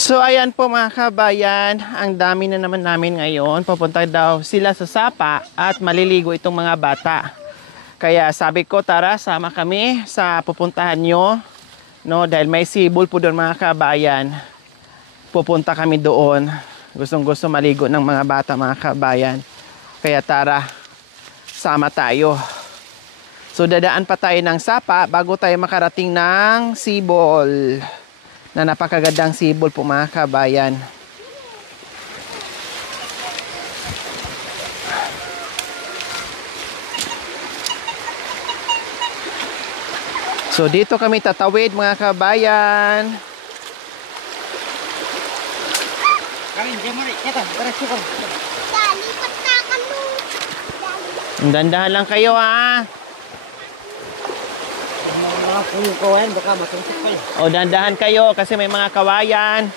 So ayan po mga kabayan, ang dami na naman namin ngayon. Pupunta daw sila sa Sapa at maliligo itong mga bata. Kaya sabi ko, tara, sama kami sa pupuntahan nyo. No, dahil may sibol po doon mga kabayan. Pupunta kami doon. Gustong-gusto maligo ng mga bata mga kabayan. Kaya tara, sama tayo. So dadaan pa tayo ng Sapa bago tayo makarating ng sibol. Na napakagandang sibol po mga kabayan. So dito kami tatawid mga kabayan. Dandahan lang kayo ha. O dandahan kayo kasi may mga kawayan.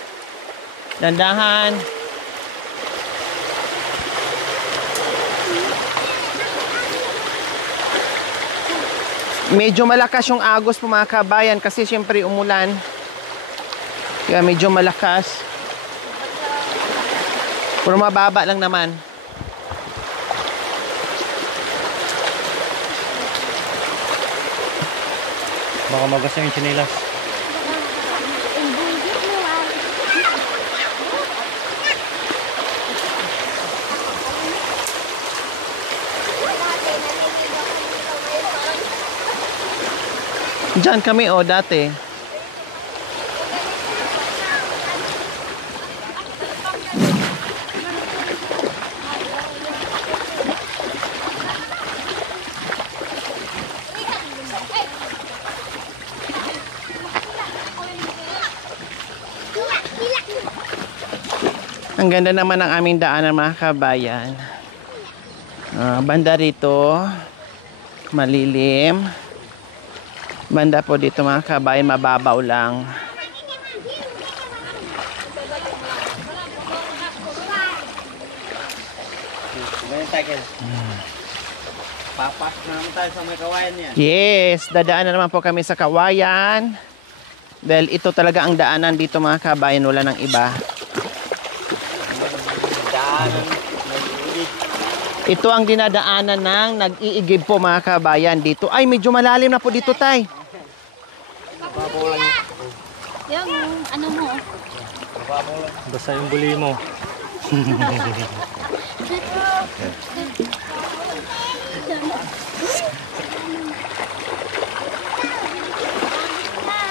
Dandahan. Medyo malakas yung agos po mga kabayan kasi syempre umulan. Kaya medyo malakas. Pero mababa lang naman. Baka mabasa yung tsinelas. Diyan kami dati. Ang ganda naman ng aming daanan mga kabayan. Banda rito, malilim. Banda po dito mga kabayan, mababaw lang. Papas na naman tayo sa may kawayan niya. Yes, dadaan na naman po kami sa kawayan. Dahil ito talaga ang daanan dito mga kabayan, wala nang iba. Ito ang dinadaanan ng nag-iigib po mga kabayan dito. Ay, medyo malalim na po dito, tay. Yung ano mo? Basta yung buli mo.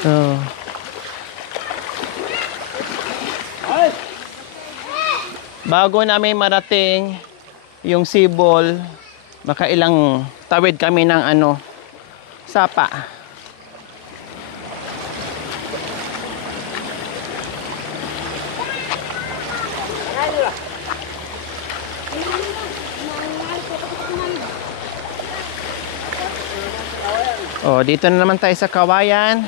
Oh. Bago namin marating yung sibol, makailang tawid kami ng Sapa. Dito na naman tayo sa kawayan.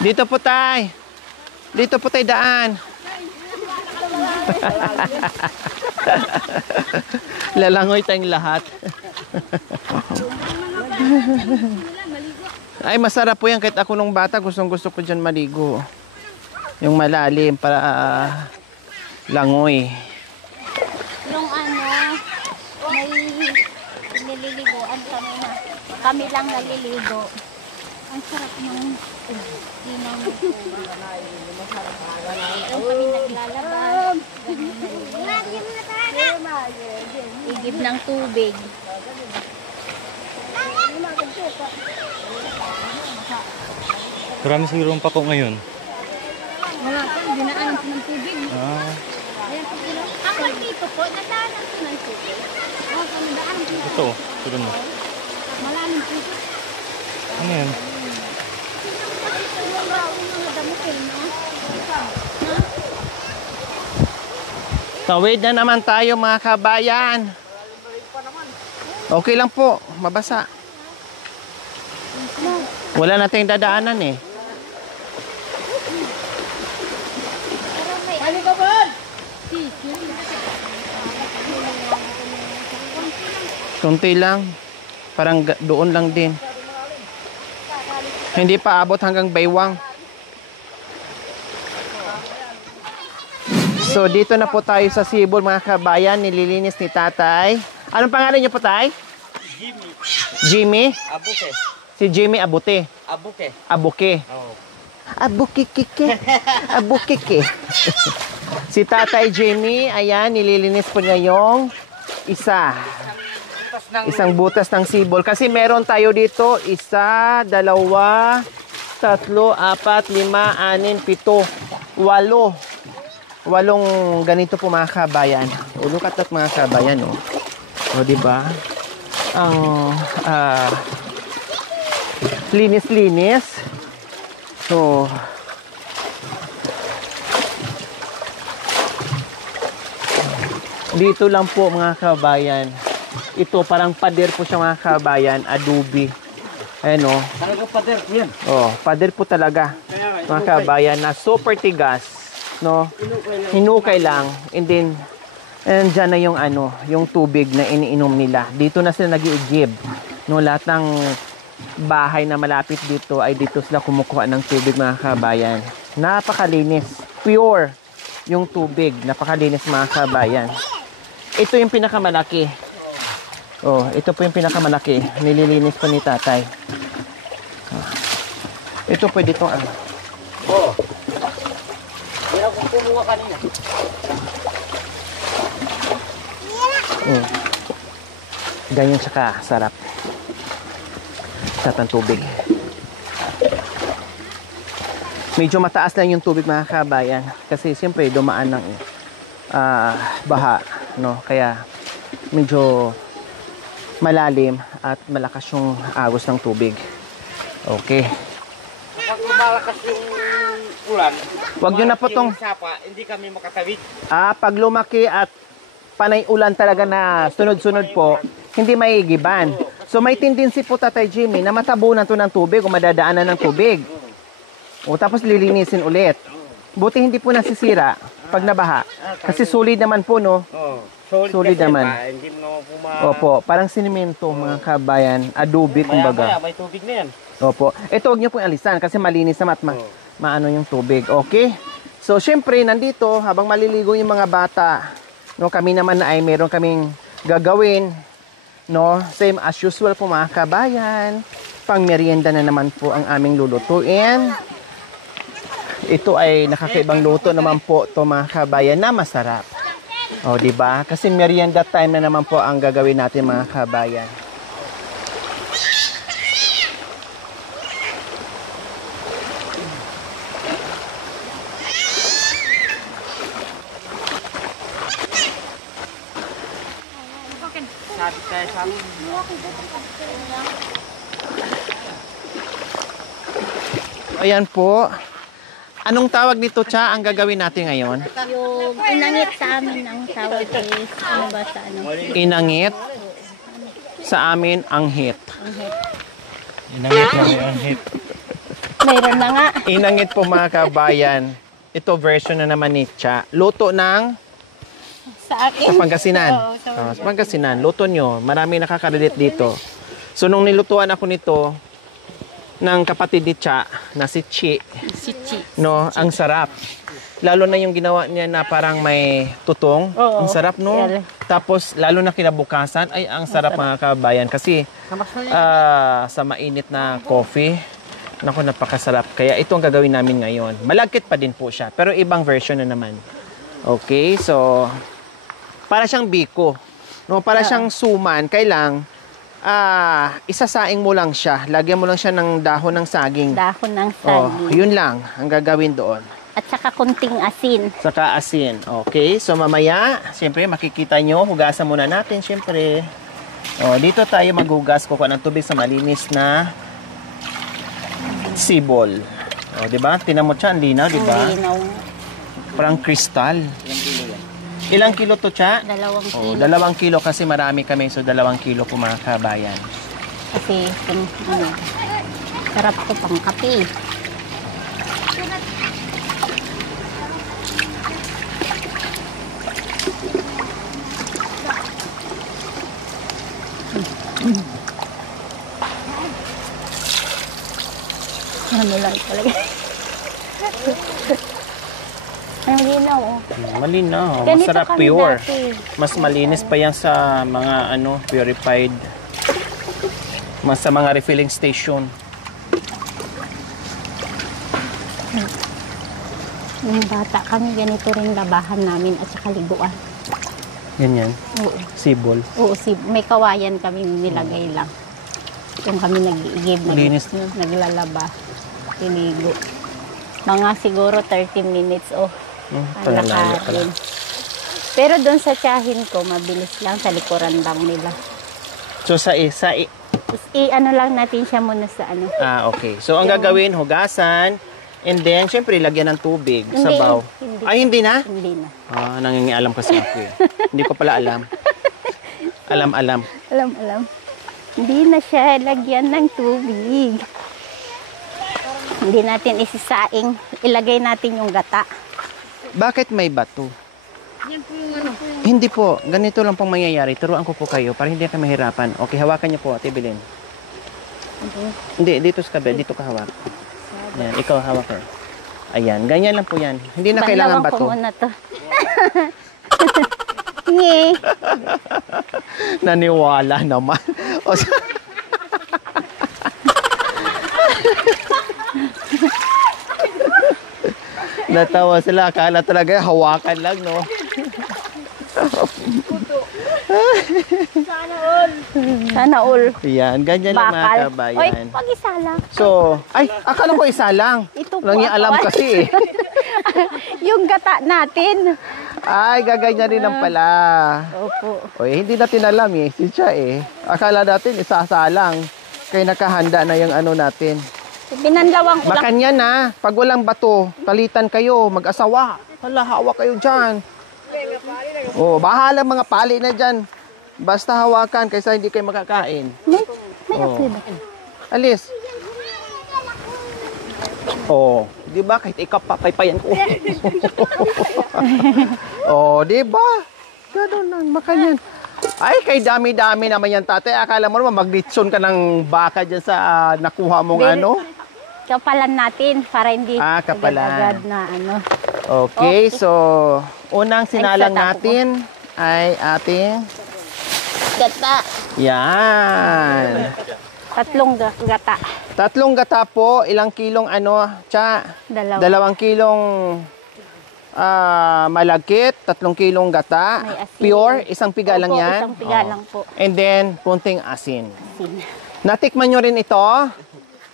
Dito po tayo. Dito po tayo daan. Lalangoy tayong lahat. Ay, masarap po yan. Kahit ako nung bata, gustong-gusto ko dyan maligo. Yung malalim para langoy. Yung may nililiguan kami na. Kami lang naliligo. Ang sarap ng dinaw ng tubig. Yung kami naglalabas. Igib ng tubig. Marami siguro pa ko ngayon. Wala po, dinaanan ko ng tubig. Ayan po sila. Ang dito po, nadaanan ko ng tubig. Nadaanan ko. Ito, tignan mo. Malalim po. Ano yan? Tawid na naman tayo mga kabayan. Okay lang po, mabasa. Wala na tayong dadaanan eh. Ano ka ba? Kunti lang. Parang doon lang din. Hindi pa abot hanggang Baywang. So, dito na po tayo sa Sibol, mga kabayan. Nililinis ni tatay. Anong pangalan niyo po, tay? Jimmy. Jimmy? Abuke. Si Jimmy Abute. Abuke. Abuke. Oh. Abukikike. Abukike. Si tatay Jimmy, ayan, nililinis po niya yung isang butas ng sibol. Kasi meron tayo dito, 1, 2, 3, 4, 5, 6, 7, 8. 8 ganito po mga kabayan. O, look at that mga kabayan, o. O, diba? Ang linis-linis. So, dito lang po mga kabayan. Ito parang pader po siya mga kabayan, adobe. Ayan o. Talaga pader yan. Oh, pader po talaga. Mga kabayan na super tigas, no? Hinukay lang. And then dyan na yung yung tubig na iniinom nila. Dito na sila nag-iigib. No, lahat ng bahay na malapit dito ay dito sila kumukuha ng tubig mga kabayan. Napakalinis. Pure yung tubig. Napakalinis mga kabayan. Ito yung pinakamalaki. Oh, ito po yung pinakamalaki. Nililinis po ni tatay. Ito pwede itong Oo. Yan ako kumuha kanina. Oh. Ganyan siya ka sarap. Sa tubig. Medyo mataas lang yung tubig mga kabayan. Kasi siyempre dumaan ng baha. No? Kaya medyo malalim at malakas yung agos ng tubig. Okay. Kapag lumalakas yung ulan, Wag nyo na po tong sapa, hindi kami makatawid. pag lumaki at panay ulan talaga na sunod-sunod po, hindi maigiban. So may tendency po Tatay Jimmy na matabunan to ng tubig o madadaanan ng tubig. O tapos lilinisin ulit. Buti hindi po nasisira pag nabaha. Kasi solid naman po, no? Oh, Solid naman. Hindi mo Opo, parang sinimento mga kabayan, adobe kumbaga. may tubig na yan. Opo. Ito huwag niyo po alisan kasi malinis naman at maano yung tubig. Okay? So syempre nandito habang maliligo yung mga bata, no, kami naman na ay meron kaming gagawin, no? Same as usual po mga kabayan. Pang merienda na naman po ang aming lulutuin. Ito ay nakakaibang luto naman po to mga kabayan na masarap. O, di ba? Kasi merienda time na naman po ang gagawin natin mga kabayan. Sabi tayo sa amin. Ayan po. Anong tawag nito, Cha, ang gagawin natin ngayon? Yung inangit sa amin ang tawag is, ano ba sa ano? Inangit. Sa amin, anghit. Inangit na yung hit. Mayroon na nga. Inangit po mga kabayan. Ito version na naman ni Cha. Luto ng Sa akin. sa Pangasinan. Oo, Sa Pangasinan. Luto nyo. Marami nakaka-relate dito. So, nung nilutuan ako nito, ng kapatid ni Cha, na si Chi, no, ang sarap. Lalo na yung ginawa niya na parang may tutong. Oo. Ang sarap, no? Yan. Tapos, lalo na kinabukasan, ay, ang sarap mga kabayan. Kasi, sa mainit na coffee, naku, napakasarap. Kaya ito ang gagawin namin ngayon. Malagkit pa din po siya, pero ibang version na naman. Okay, so, para siyang biko. No, para siyang suman. Kailang, isasaing mo lang siya. Lagyan mo lang siya ng dahon ng saging. Dahon ng Oh, saging. yun lang ang gagawin doon. At saka kunting asin. Saka asin. Okay, so mamaya, siyempre makikita nyo, hugasan muna natin siyempre. Oh, dito tayo maghugas, kukuha ng tubig sa malinis na sibol. Oh, 'di ba? Tinan mo siya, ang linaw, 'di ba? Ang linaw. Parang kristal. Ilang kilo to, Cha? 2 Oh, kilo. 2 kilo kasi marami kami, so 2 kilo po mga kabayan. Kasi, ano, Sarap to pang kape. Ano lang talaga. Ang linaw, oh. Malinaw. Ganito Masarap, kami pure. dati. Mas malinis pa yan sa mga purified. Mas sa mga refilling station. Nung bata kami, ganito rin labahan namin at saka liguan. Yan. Oo. Sibol. Oo, may kawayan kami nilagay lang. Yung kami nag-iigib, Linis. naglalaba, liligo. Mga siguro 30 minutes, oh. Ang Panalayo pala. lakarin. Pero doon sa tiyahin ko, mabilis lang sa likuran lang nila. So Tapos ano lang natin siya muna sa ano. okay. So ang gagawin, hugasan, and then syempre lagyan ng tubig, Hindi, sabaw. hindi. Ay, hindi na? Hindi na. Nangingialam kasi ako eh. Hindi ko pala alam. Alam. Alam. Hindi na siya lagyan ng tubig. Hindi natin isisaing. Ilagay natin yung gata. Bakit may bato? Hindi po. Ganito lang pong mangyayari. Turuan ko po kayo para hindi kayo mahirapan. Okay, hawakan niyo po, Ate Belen. Hindi, dito sa kabel. Dito ka hawak. Yan, ikaw hawak ka. Ayan, ganyan lang po yan. Hindi na kailangan Banlawan bato. ko muna to. Nge. Naniwala naman. O, natawa sila. Akala talaga hawakan lang, no? Sana all. Yan, ganyan lang mga Bakal. Oy, kabayan. pag-isa lang. So, akala ko isa lang. Ito po Lang alam ako. kasi eh. Yung gata natin. Ay, gaganyan rin lang pala. Opo. Oy, hindi natin alam eh. Siya eh. Akala natin isasalang. Kaya nakahanda na yung ano natin. Pinanlawang ko lang. Makanya na. Pag walang bato, talitan kayo, mag-asawa. Hala, hawak kayo dyan. Oh, bahala mga pali na dyan. Basta hawakan kaysa hindi kayo makakain. May Oh. apoy ba? Alis. Oh, di ba kahit ikaw papaypayan ko. Oh, di ba? Ganun lang, makanyan. Ay, kay dami-dami naman yan, tatay. Akala mo naman magditson ka ng baka dyan sa nakuha mong Very- ano? Kapalan natin para hindi Kapalan. agad-agad na ano. Okay, so unang sinalang Ay, sa tapo natin ay ating Gata. yan. 3 gata. 3 gata po, ilang kilong ano, tsa? 2 kilong malagkit, 3 kilong gata, May asin. pure, isang piga lang Opo, yan. isang piga lang po. And then, punting asin. Asin. Natikman nyo rin ito?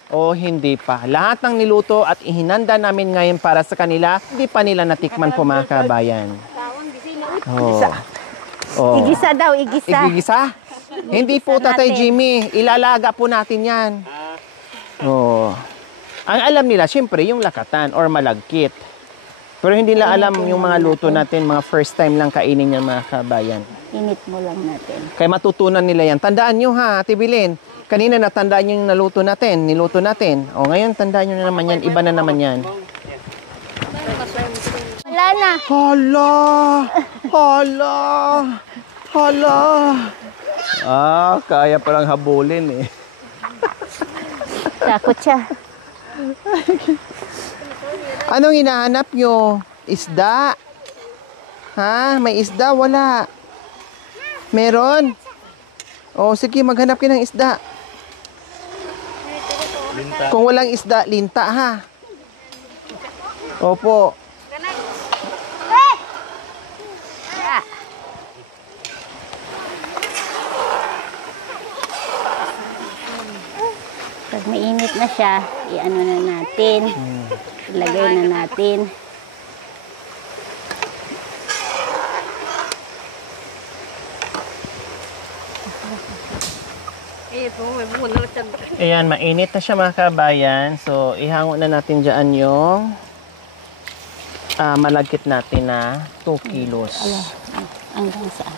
O hindi pa. Lahat ng niluto at ihinanda namin ngayon para sa kanila, hindi pa nila natikman po mga kabayan. Oh. Oh. Igisa daw, igisa. Igigisa? Hindi po, Tatay natin. Jimmy. Ilalaga po natin yan. Oh. Ang alam nila, syempre, yung lakatan or malagkit. Pero hindi nila alam yung mga luto natin, mga first time lang kainin yan, mga kabayan. Init mo lang natin. Kaya matutunan nila yan. Tandaan nyo ha, Ate Bilin. Kanina natandaan nyo yung naluto natin, niluto natin. O ngayon, tandaan nyo na naman yan. Iba na naman yan. Wala na. Hala! Hala! Hala! Kaya palang habulin eh. Takot siya. Anong hinahanap nyo? Isda? Ha? May isda? Wala. Meron? O sige, maghanap kayo ng isda. Linta. Kung walang isda, linta ha. Opo. Yeah. Pag mainit na siya, i-ano na natin. Ilagay na natin. Ayan, mainit na siya mga kabayan. So, ihango na natin dyan yung malagkit natin na 2 kilos. Ala, hanggang saan?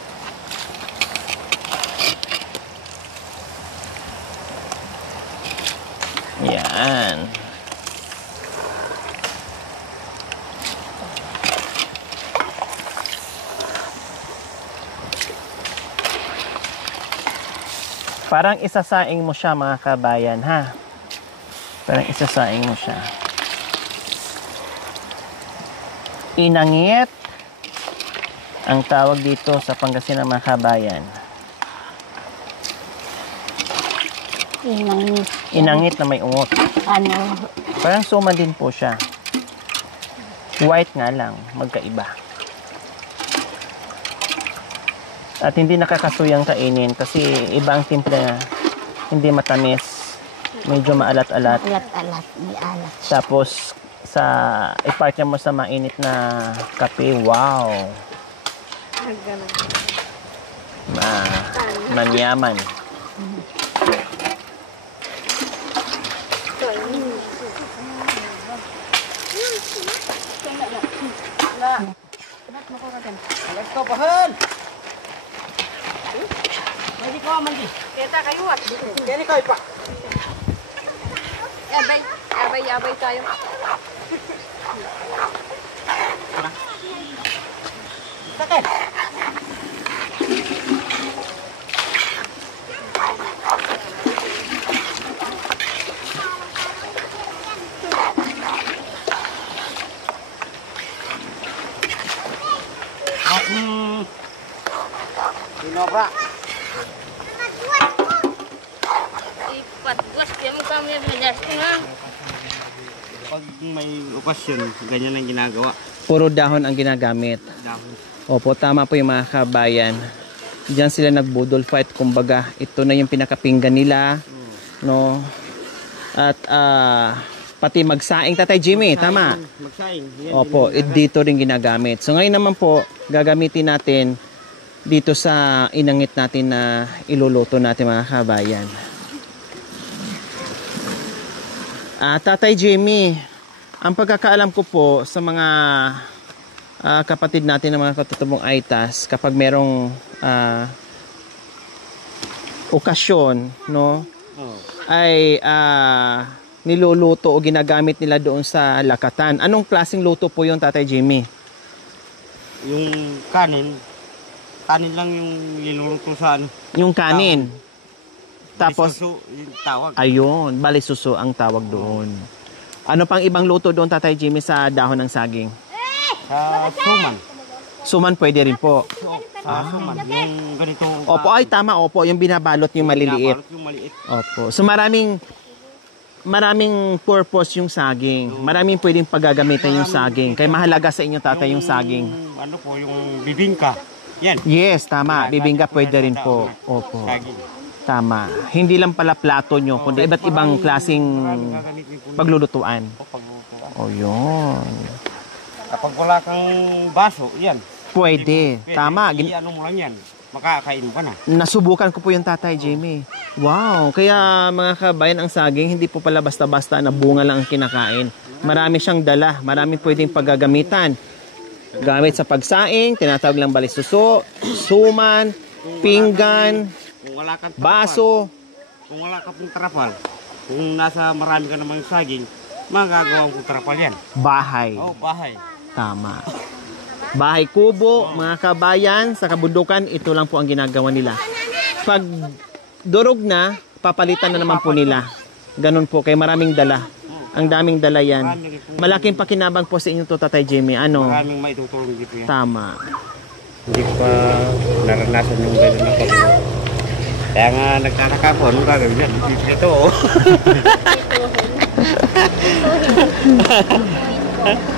Yan. Yan. Parang isasaing mo siya mga kabayan, ha? Parang isasaing mo siya. Inangit ang tawag dito sa Pangasinan mga kabayan. Inangit. Inangit na may ungot. Ano? Parang suman din po siya. White nga lang, magkaiba. At hindi nakakasuyang kainin kasi iba ang timpla, hindi matamis, medyo maalat-alat. Alat-alat. May alat. Tapos sa i-partner mo sa mainit na kape, wow. Manyaman. Let's go, bahan! Pwede ko aman di. Kita kayo at. Kaya ko ipa. Yabay tayo. Sakit! Sinobra. Ipadwas kaya mo kami bilas ko nga. Pag may okasyon, ganyan ang ginagawa. Puro dahon ang ginagamit. Dahon. Opo, tama po yung mga kabayan. Diyan sila nagbudol fight, kumbaga. Ito na yung pinakapinggan nila, no? At pati magsaing, Tatay Jimmy, tama? Magsaing. Yan, Opo, dito rin ginagamit. So ngayon naman po, gagamitin natin dito sa inangit natin na iluluto natin mga kabayan. Tatay Jimmy, ang pagkakaalam ko po sa mga kapatid natin ng mga katutubong Aitas, kapag merong okasyon, no, ay niluluto o ginagamit nila doon sa lakatan. Anong klaseng luto po yun, Tatay Jimmy? Yung kanin lang yung niluluto sa ano. Yung kanin. Tapos, Balisuso, yung tawag. ayun, balisuso ang tawag doon. Ano pang ibang luto doon, Tatay Jimmy, sa dahon ng saging? Sa suman. Suman pwede rin po. Sa suman. Yung ganito. Opo, ay tama, opo, yung binabalot yung maliliit. Yung maliit. Opo. So maraming purpose yung saging. Maraming pwedeng paggagamitan yung saging. Kaya mahalaga sa inyo, Tatay, yung saging. Ano po, yung bibingka. Yan. Yes, tama. Bibingka pwede rin po. Opo. Saging. Tama. Hindi lang pala plato nyo, kundi iba't ibang klaseng paglulutuan. Paglutuan. O yun. Kapag wala kang baso, yan. Pwede. Tama. Ano mo lang yan. Makakainom ka na. Nasubukan ko po yung Tatay Jimmy. Wow. Kaya mga kabayan, ang saging hindi po pala basta-basta na bunga lang ang kinakain. Marami siyang dala. Maraming pwedeng paggagamitan. Gamit sa pagsaing, tinatawag lang balisuso, suman, pinggan, Kung wala kang trapal, baso. Kung wala ka pong trapal, kung nasa marami ka namang saging, magagawa kong trapal yan. Bahay. Oh, bahay. Tama. Bahay kubo, mga kabayan, sa kabundukan, ito lang po ang ginagawa nila. Pag durog na, papalitan na naman po nila. Ganun po, kay maraming dala. Ang daming dala yan. Malaking pakinabang po sa inyo to, Tatay Jimmy. Ano? Maraming maitutulong dito yan. Tama. Hindi ko pa naranasan yung gano'n na pag... Kaya nga nagtataka po, anong gagawin yan? Ito, oh.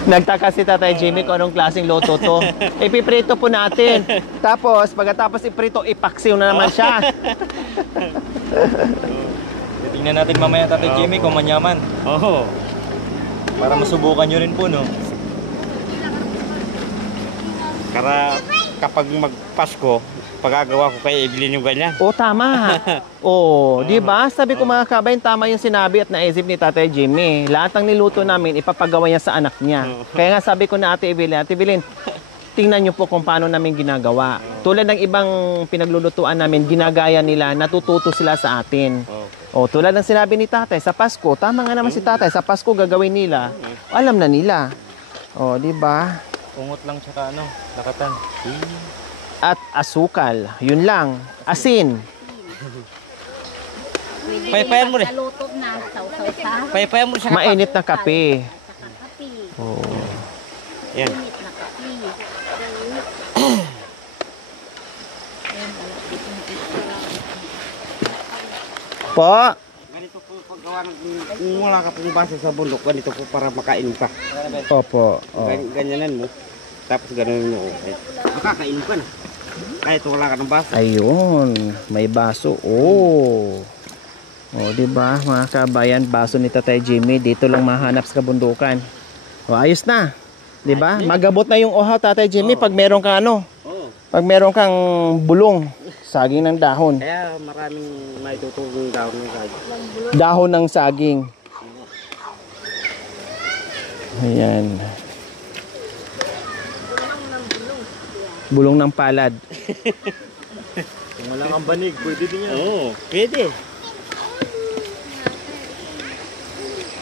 Nagtaka si Tatay Jimmy kung anong klaseng loto to. Ipiprito po natin. Tapos, pagkatapos iprito, ipaksiw na naman siya. Tingnan natin mamaya, Tatay Jimmy, kung manyaman. Oo. Para masubukan nyo rin po, no? Kaya kapag magpasko, pagagawa ko kay Evelyn yung ganyan. O, tama. O, di ba? Sabi ko mga kabayan, tama yung sinabi at naisip ni Tatay Jimmy. Lahat ng niluto namin, ipapagawa niya sa anak niya. Kaya nga sabi ko na Ate Evelyn, tingnan nyo po kung paano namin ginagawa. Tulad ng ibang pinaglulutuan namin, ginagaya nila, natututo sila sa atin. O, tulad ng sinabi ni tatay, sa Pasko, tama nga naman si tatay, sa Pasko gagawin nila, alam na nila. O, di ba? Ungot lang tsaka ano, lakatan. At asukal, yun lang. Asin. Paypayan mo rin. Naluto na, sausaw sa Paypayan mo siya. Mainit na kape. saka kape. O. Yan. Init na kape. Po, Ganito po paggawa ng kung wala ka pong base sa bundok, ganito po para makain ka. opo. O. Ganyanan mo. Tapos gano'n mo. Makakain ka na. Kahit wala ka ng base. Ayun, may baso. Oh. Oh, 'di ba? Mga kabayan, baso ni Tatay Jimmy dito lang mahanap sa kabundukan. Oh, ayos na. 'Di ba? Magabot na yung uhaw, Tatay Jimmy, pag meron kang ano, Oo. pag meron kang bulong, saging ng dahon. Kaya maraming maitutulong daw ng saging. Dahon ng saging. Ayan. Bulong ng palad. Kung wala kang banig, pwede din yan. Oo, pwede.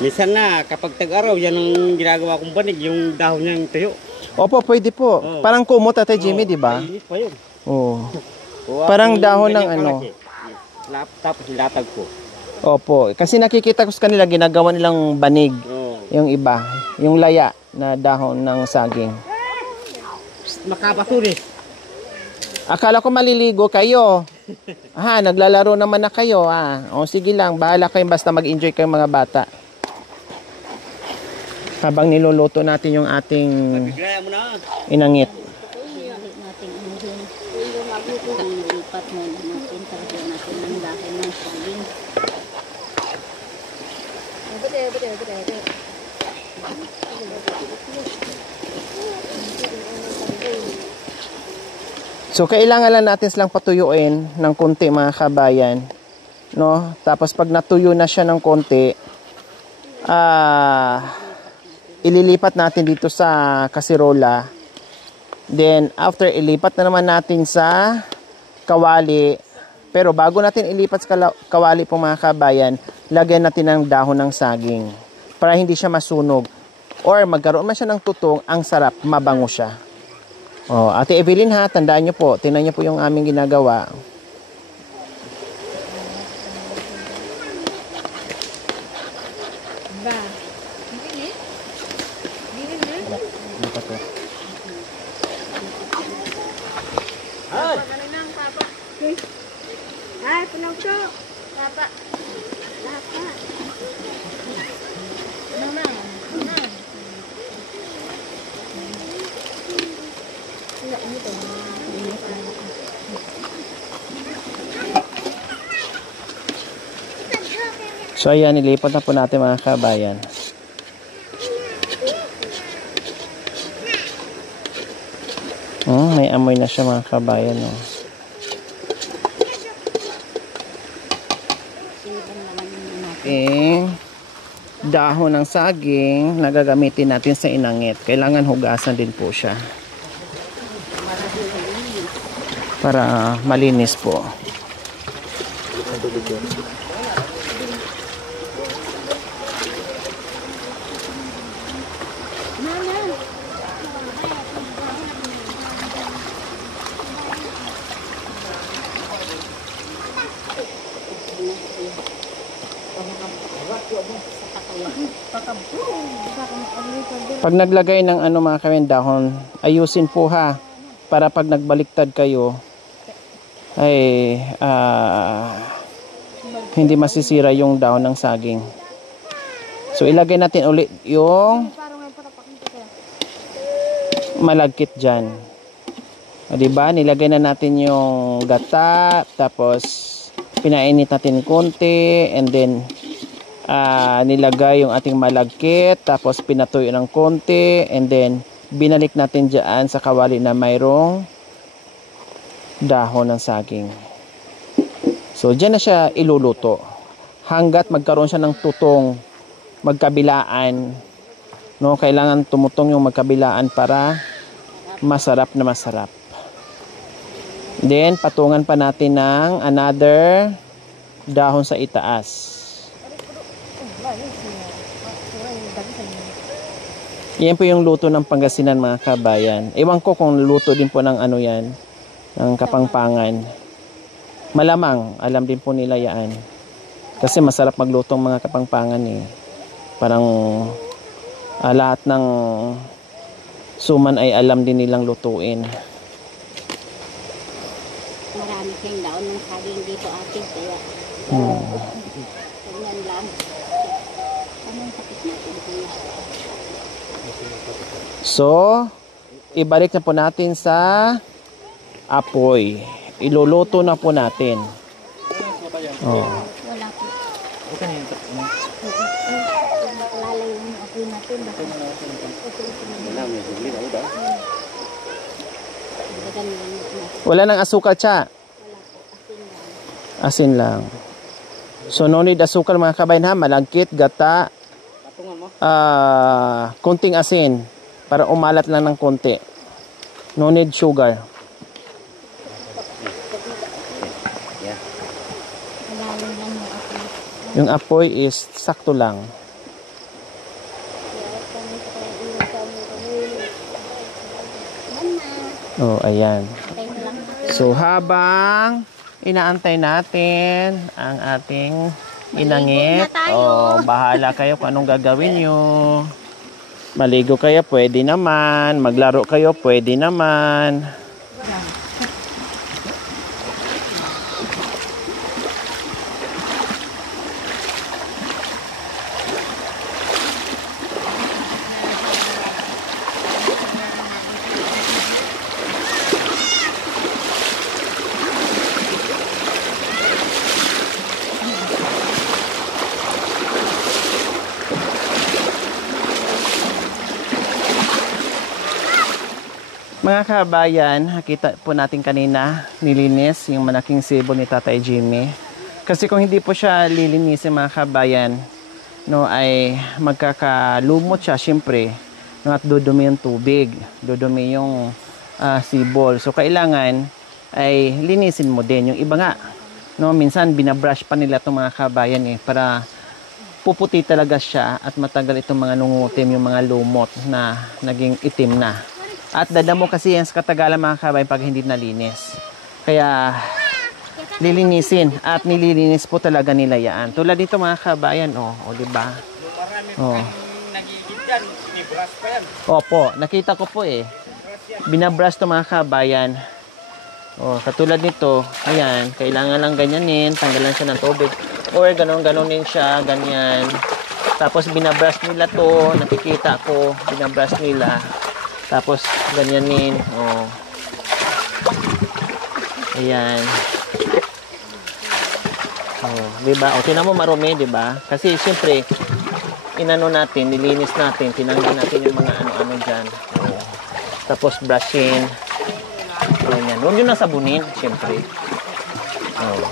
Minsan na, kapag tag-araw, yan ang ginagawa kong banig, yung dahon niyang tuyo. Opo, pwede po. Oh. Parang kumot, Tatay Jimmy, Oo, 'di ba? mainit pa yun. Oh. Oo, Parang yung dahon ng ganyan ano. kalaki. Tapos latag ko. Opo, kasi nakikita ko sa kanila ginagawa nilang banig. Oo. Yung iba, yung laya na dahon ng saging. Makabasuris. Akala ko maliligo kayo. Aha, naglalaro naman na kayo. O sige lang, bahala kayo basta mag-enjoy kayong mga bata. Habang niluluto natin yung ating Bigaya mo na. inangit. Ulit natin anuhin. Lipat muna natin. Talagyan natin ng dahon ng saging. So, kailangan lang natin silang patuyuin ng konti, mga kabayan. No? Tapos, pag natuyo na siya ng konti, ililipat natin dito sa kasirola. Then, after ilipat na naman natin sa kawali. Pero bago natin ilipat sa kawali po, mga kabayan, lagyan natin ng dahon ng saging para hindi siya masunog. Or magkaroon man siya ng tutong, ang sarap, mabango siya. Oh, Ate Evelyn ha, tandaan nyo po. Tingnan nyo po yung aming ginagawa. Ba? Hindi? Hindi na? Ay, punaw to. Papa. Lahat na. Mama. Mama. Wala, ito. So ayan, nilipat na po natin, mga kabayan. May amoy na siya, mga kabayan. Oh. Dahon ng saging na gagamitin natin sa inangit. Kailangan hugasan din po siya para malinis po. Pag naglagay ng mga kawin dahon, ayusin po ha, para pag nagbaliktad kayo ay hindi masisira yung dahon ng saging. So ilagay natin ulit yung malagkit dyan. O diba, nilagay na natin yung gata, tapos pinainit natin konti, and then nilagay yung ating malagkit, tapos pinatuyo ng konti, and then binalik natin dyan sa kawali na mayroong dahon ng saging. So dyan na siya iluluto hanggat magkaroon siya ng tutong magkabilaan, no? Kailangan tumutong yung magkabilaan para masarap na masarap. Then, patungan pa natin ng another dahon sa itaas. Yan po yung luto ng Pangasinan mga kabayan. Ewan ko kung luto din po ng ano yan, ng Kapampangan. Malamang, alam din po nila yan. Kasi masarap magluto ang mga Kapampangan eh. Parang lahat ng suman ay alam din nilang lutuin. Marami kayong daon ng saging dito atin, kaya ganyan lang. Anong sakit natin kuya? So, ibalik na po natin sa apoy. Iluluto na po natin. Oh. Wala po. Lalay yung apoy natin. Wala nang asukal, Cha. Asin lang. So, no need asukal mga kabayan ha. Malagkit, gata, konting asin. Para umalat lang ng konti. No need sugar. Yung apoy is sakto lang. Oh, ayan. So, habang inaantay natin ang ating inangit, oh, bahala kayo kung anong gagawin nyo. Maligo kayo, pwede naman. Maglaro kayo, pwede naman. Mga kabayan, nakita po natin kanina, nilinis yung malaking sibo ni Tatay Jimmy. Kasi kung hindi po siya lilinisin mga kabayan, no, ay magkakalumot siya syempre, no, at dudumi yung tubig, dudumi yung sibol. So kailangan ay linisin mo din. Yung iba nga, no, minsan binabrush pa nila itong mga kabayan para puputi talaga siya at matagal itong mga nungutim, yung mga lumot na naging itim na. At dadamo kasi yan sa katagalan mga kabayan pag hindi nalinis. Kaya lilinisin at nililinis po talaga nila yan. Tulad dito mga kabayan, oh, di ba? Oh. Opo, nakita ko po eh. Binabrush to mga kabayan. Oh, katulad nito, ayan, kailangan lang ganyanin, tanggalan siya ng tubig. Or ganon-ganonin siya, ganyan. Tapos binabrush nila to, nakikita ko, binabrush nila. Tapos, ganyanin. Oh. Ayan. Oh, diba? O, tinan mo marumi, diba? Kasi, siyempre, inano natin, nilinis natin, tinanggal natin yung mga ano-ano dyan. Oh. Tapos, brushing. Ayan. Huwag nyo na sabunin, siyempre. Oh.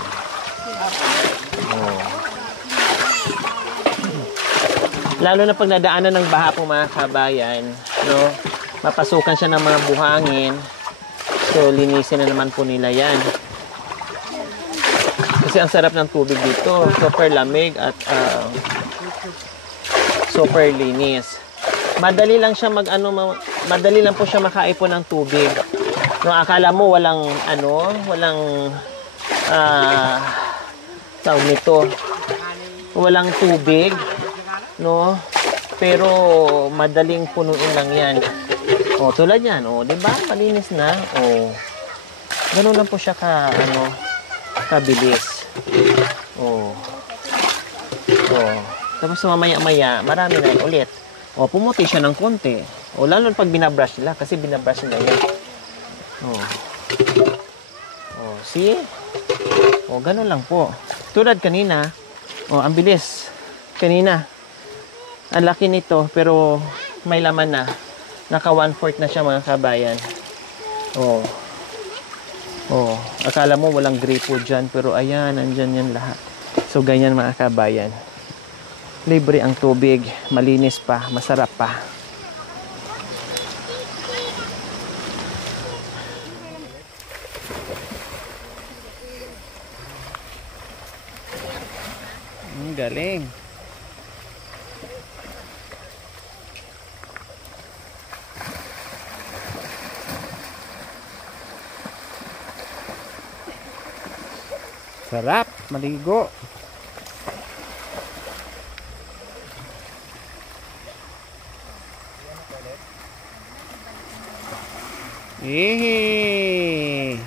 Oh. Lalo na pag nadaanan ng baha po mga kabayan, no? Mapasukan siya ng mga buhangin. So, linisin na naman po nila yan. Kasi ang sarap ng tubig dito. Super lamig at super linis. Madali lang siya madali lang po siya makaipon ng tubig. No, akala mo walang tawag nito. Walang tubig, no? Pero madaling punuin lang 'yan. Oh, tulad yan. Oh, 'di ba? Malinis na. Oh. Ganoon lang po siya kabilis. Oh. Oh. Tapos mamaya-maya, marami na ulit. Oh, pumuti siya ng konti. Oh, lalo pag binabrush nila kasi binabrush nila yan. Oh. Oh, see? Oh, ganoon lang po. Tulad kanina. Oh, ang bilis. Kanina. Ang laki nito pero may laman na. Naka 1/4 na siya mga kabayan. Oh. Oh, akala mo walang gripo dyan pero ayan, nandyan yan lahat. So ganyan mga kabayan. Libre ang tubig, malinis pa, masarap pa. galing. Sarap maligo. Yehey!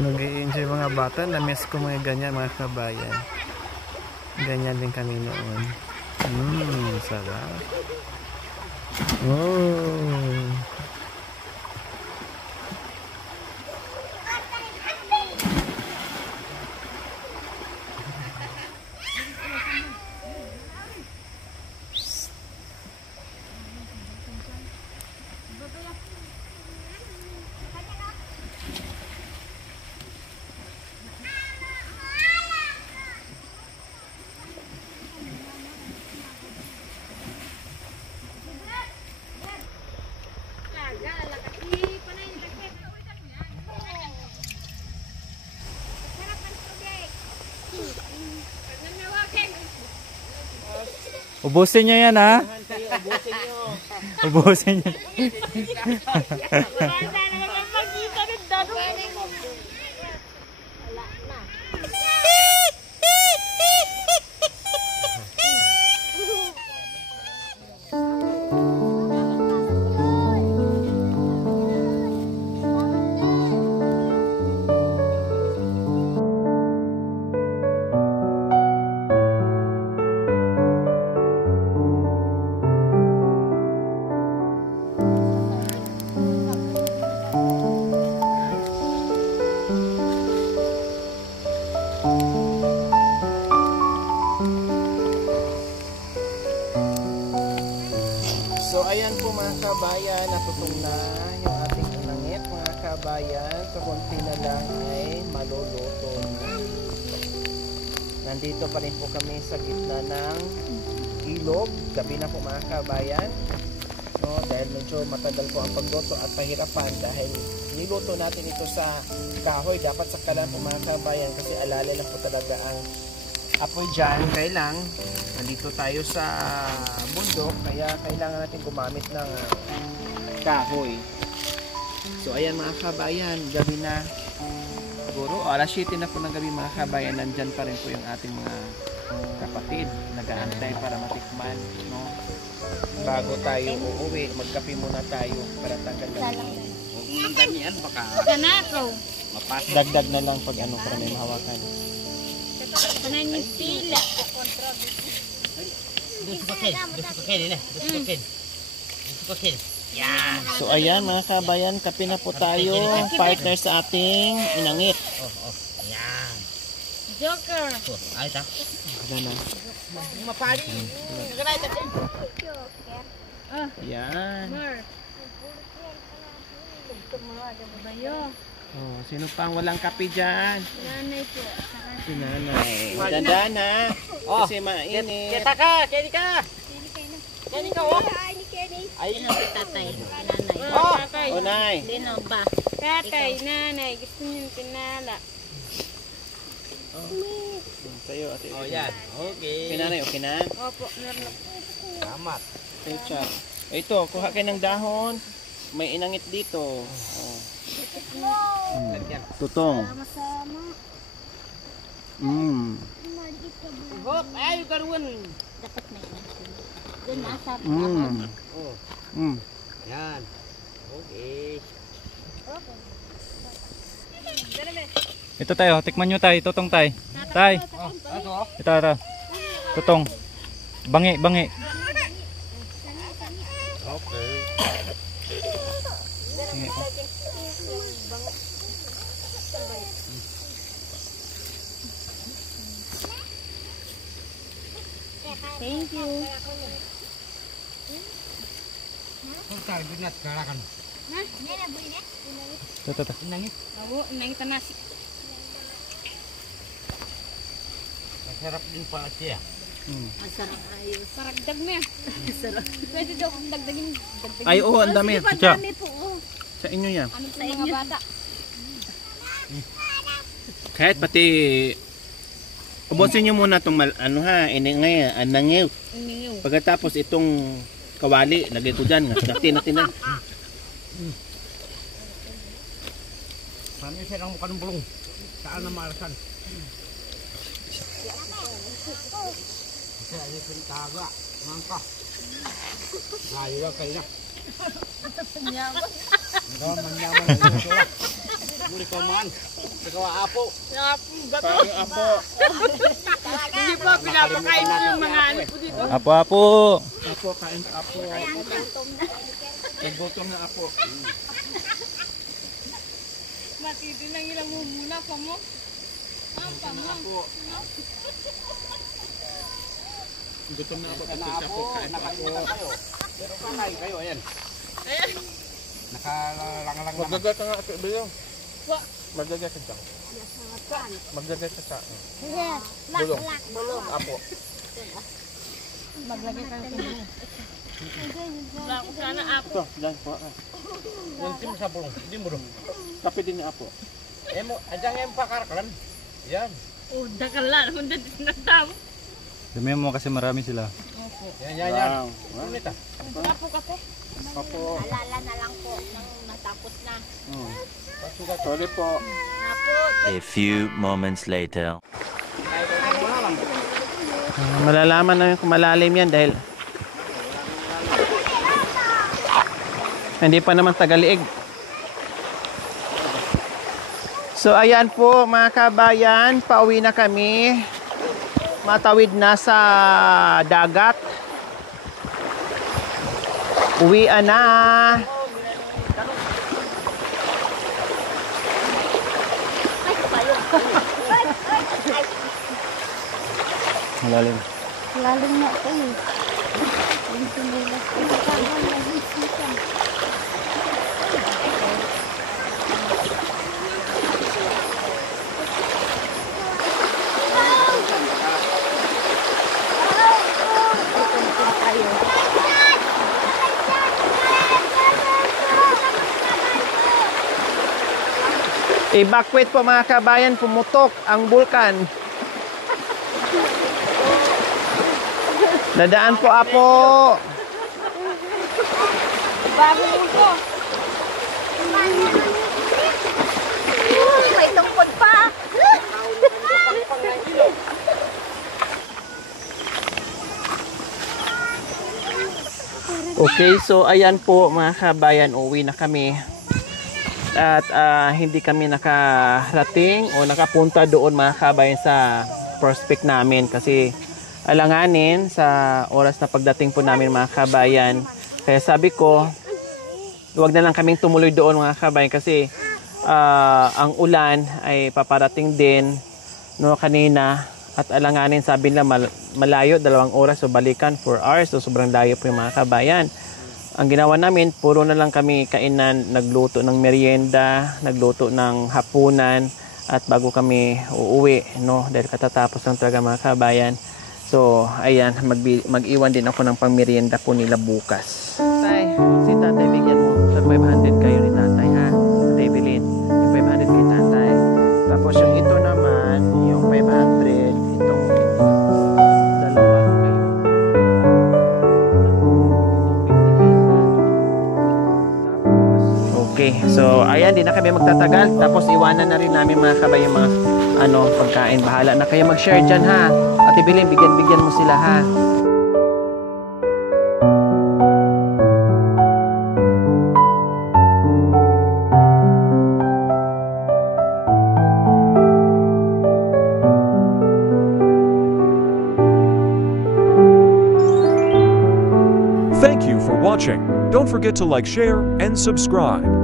Nag-i-enjoy mga bata. Na-miss ko mga ganyan mga kabayan. Ganyan din kami noon. Sarap. Oh. Ubusin nyo yan, ha? Ubusin nyo. So ayan po mga kabayan, natutong na yung ating inangit mga kabayan. So konti na lang ay maluluto na. Nandito pa rin po kami sa gitna ng ilog. Gabi na po mga kabayan. No, dahil medyo matagal po ang pagluto at pahirapan dahil niluto natin ito sa kahoy. Dapat sa kalan po mga kabayan kasi alala lang po talaga ang apoy dyan. Kailang nandito tayo sa bundok kaya kailangan natin gumamit ng kahoy. So ayan mga kabayan, gabi na siguro alas 7 na po ng gabi mga kabayan. Nandyan pa rin po yung ating mga kapatid nag-aantay para matikman, no? Bago tayo uuwi, magkape muna tayo para tanggal lang. Huwag mo nang ganyan, baka Kanako. mapasok. Dagdag na lang pag ano para may mahawakan. Kanan yung pila. So ayan mga kabayan, kape na po tayo, partner sa ating inangit. Joker. Ano na? Ah, Yan. Mar. Bayo. Oh, sino pang walang kape dyan? Nanay po. Saka Si nanay. Dandan na. Kasi mainit. Kita ka, Kenny ka. Kenny ka, oh. ay ni Kenny. Ay, Tatay. Nanay. oh. O, nay. Sino ba? Tatay, nanay, gusto niyo pinala. Sa'yo, ate. Oh, yan. Okay. Okay, nanay, okay na? Opo, meron na. Salamat. Teacher. Ito, kuha kayo ng dahon. May inangit dito. Oh. Tutong. Sama-sama. Maliit ka ba? Hop, ay, karuan. Dapat may nasin. Doon nasa Oh, yan. Okay. Ito tayo, tikman nyo tayo, tutong tay. Tay, Ano? ito. Tutong. Bangi, bangi. Okay. Thank you. Punta, binat, karakan. Ha? Nena, boy na? Ito. Nangit. Ako, nangita nasi. Masarap din pa siya. Masarap ayos. Saragdag na. Masarap. Pwede daw kung dagdagin. Ay, oo, ang dami. Teacher. Dami po. Oh. Sa inyo yan. Ano sa mga bata? Kahit pati ubusin nyo muna itong ano ha, iningay, anangyaw. Iningaw. Pagkatapos itong kawali, lagay ko dyan. Natin na. Saan siya lang mukha ng bulong? Saan na maalasan? Kasi ayun yung taga. Mangka. Layo lang kayo na. Manyaman. Manyaman. Muli ko man. Ikaw apo. Parang apo. Hindi po, pinapakain mo yung mga ano po dito. Apo-apo. Apo, kain ka apo. Nagutom na apo. Matiti nang ilang mo muna pa mo. Apo. Gutom na apo. Kasi si apo, kain ka apo. Pero kakain kayo, ayan. Nakalangalang naman. Magdagat ka nga ato, Bill. Wa. Magdagat ka sa. Magdagat ka sa. Yes. Bulong. Apo. Maglagay ka ng tulong. Wala ko sana apo. Ito, dyan po. Yung tim sa bulong. Hindi mo doon. Kape din ni apo. Eh mo, adyang yung pakarakalan. Yan. Oh, dakala naman din sinatamo. Dami mo kasi marami sila. Yan. Wow. Unit ah. Apo kape. Apo. Alala na lang po nang matapos na. Sorry po. Apo. A few moments later. Malalaman namin kung malalim yan dahil hindi pa naman tagaliig. So ayan po mga kabayan, pauwi na kami. Matawid na sa dagat. Uwian na. Malalim. Lalim na ito eh. Ang sinilas ko. Evacuate po mga kabayan, pumutok ang bulkan. Dadaan po apo. Bago mo. May tungkod pa. Okay, so ayan po mga kabayan, uwi na kami. At hindi kami nakarating o nakapunta doon mga kabayan sa prospect namin kasi alanganin sa oras na pagdating po namin mga kabayan. Kaya sabi ko, huwag na lang kaming tumuloy doon mga kabayan kasi ang ulan ay paparating din no kanina at alanganin sabi nila malayo 2 oras so balikan 4 hours so sobrang layo po yung mga kabayan. ang ginawa namin, puro na lang kami kainan, nagluto ng merienda, nagluto ng hapunan, at bago kami uuwi, no, dahil katatapos lang talaga mga kabayan. So, ayan, mag-iwan din ako ng pangmerienda po nila bukas. Tay, si tatay, bigyan mo sa 500 kayo ni tatay, ha? Tatay Bilin, yung 500 kay tatay. Tapos yung ito naman, yung 500, itong dalawa kayo. Okay, so ayan, di na kami magtatagal. Tapos iwanan na rin namin mga kabay yung mga pagkain. Bahala na kayo mag-share dyan, ha? Ate Bilin, bigyan mo sila, ha? Thank you for watching. Don't forget to like, share, and subscribe.